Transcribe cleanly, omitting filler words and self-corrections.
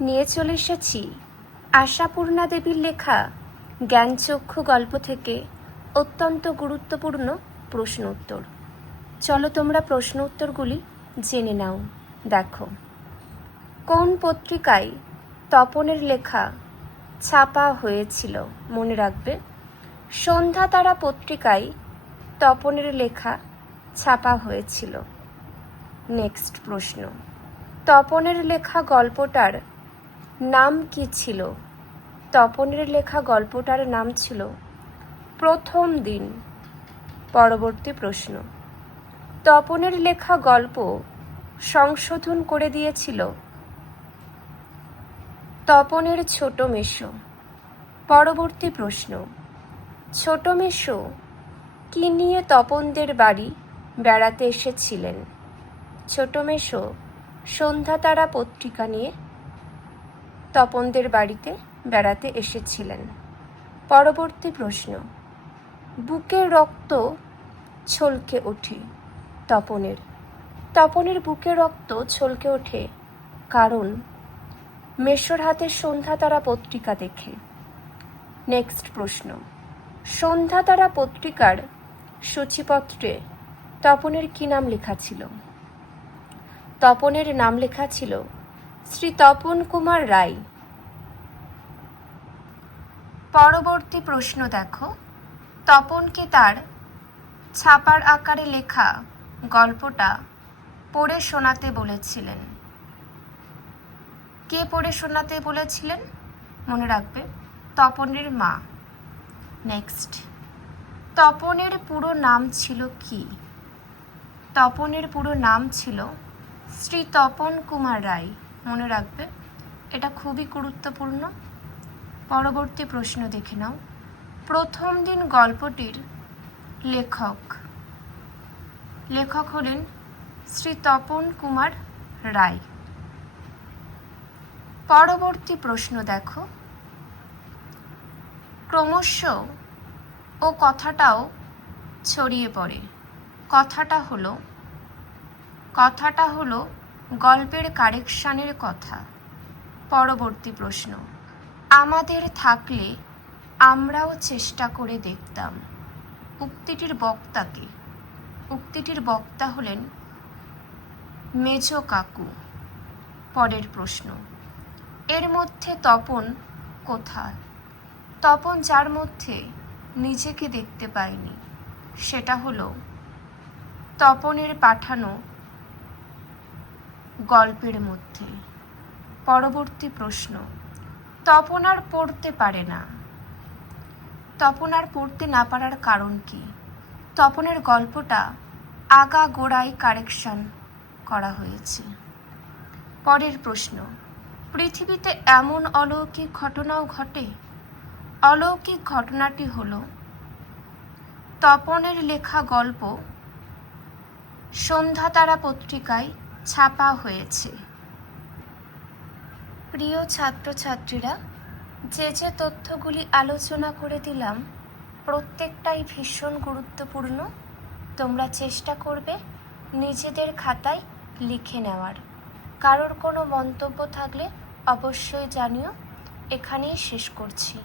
নিয়ে চলে এসেছি আশাপূর্ণা দেবীর লেখা জ্ঞানচক্ষু গল্প থেকে অত্যন্ত গুরুত্বপূর্ণ প্রশ্ন উত্তর। চলো তোমরা প্রশ্ন উত্তরগুলি জেনে নাও। দেখো, কোন পত্রিকায় তপনের লেখা ছাপা হয়েছিল? মনে রাখবে, সন্ধ্যা তারা পত্রিকায় তপনের লেখা ছাপা হয়েছিল। নেক্সট প্রশ্ন, তপনের লেখা গল্পটার নাম কি ছিল? তপনের লেখা গল্পটার নাম ছিল প্রথম দিন। পরবর্তী প্রশ্ন, তপনের লেখা গল্প সংশোধন করে দিয়েছিল তপনের ছোট মেসো। পরবর্তী প্রশ্ন, ছোট মেসো কি নিয়ে তপনদের বাড়ি বেড়াতে এসেছিলেন? ছোট মেসো সন্ধ্যা তারা পত্রিকা নিয়ে তপনদের বাড়িতে বেড়াতে এসেছিলেন। পরবর্তী প্রশ্ন, বুকের রক্ত ছলকে ওঠে তপনের। তপনের বুকের রক্ত ছলকে ওঠে কারণ মেসোর হাতে সন্ধ্যা তারা পত্রিকা দেখে। নেক্সট প্রশ্ন, সন্ধ্যা তারা পত্রিকার সূচিপত্রে তপনের কি নাম লেখা ছিল? তপনের নাম লেখা ছিল শ্রী তপন কুমার রায়। পরবর্তী প্রশ্ন দেখো, তপনকে তার ছাপার আকারে লেখা গল্পটা পড়ে শোনাতে বলেছিলেন। কে পড়ে শোনাতে বলেছিলেন? মনে রাখবে, তপনের মা। নেক্সট, তপনের পুরো নাম ছিল কি? তপনের পুরো নাম ছিল শ্রী তপন কুমার রায়। মনে রাখবে, এটা খুবই গুরুত্বপূর্ণ। পরবর্তী প্রশ্ন দেখে নাও, প্রথম দিন গল্পটির লেখক হলেন শ্রী তপন কুমার রায়। পরবর্তী প্রশ্ন দেখো, ক্রমশ ও কথাটাও ছড়িয়ে পড়ে। কথাটা হলো গল্পের কারেকশনের কথা। পরবর্তী প্রশ্ন, আমাদের থাকলে আমরাও চেষ্টা করে দেখতাম। উক্তিটির বক্তাকে? উক্তিটির বক্তা হলেন মেজো কাকু। পরের প্রশ্ন, এর মধ্যে তপন কোথায়? তপন যার মধ্যে নিজেকে দেখতে পায়নি সেটা হলো তপনের পাঠানো গল্পের মধ্যে। পরবর্তী প্রশ্ন, তপন আর পড়তে পারে না। তপন আর পড়তে না পারার কারণ কি? তপনের গল্পটা আগাগোড়াই কারেকশন করা হয়েছে। পরের প্রশ্ন, পৃথিবীতে এমন অলৌকিক ঘটনাও ঘটে? অলৌকিক ঘটনাটি হলো তপনের লেখা গল্প সন্ধ্যা তারা পত্রিকায় ছাপা হয়েছে। প্রিয় ছাত্রছাত্রীরা, যে যে তথ্যগুলি আলোচনা করে দিলাম প্রত্যেকটাই ভীষণ গুরুত্বপূর্ণ। তোমরা চেষ্টা করবে নিজেদের খাতায় লিখে নেওয়ার। কারোর কোনো মন্তব্য থাকলে অবশ্যই জানিও। এখানেই শেষ করছি।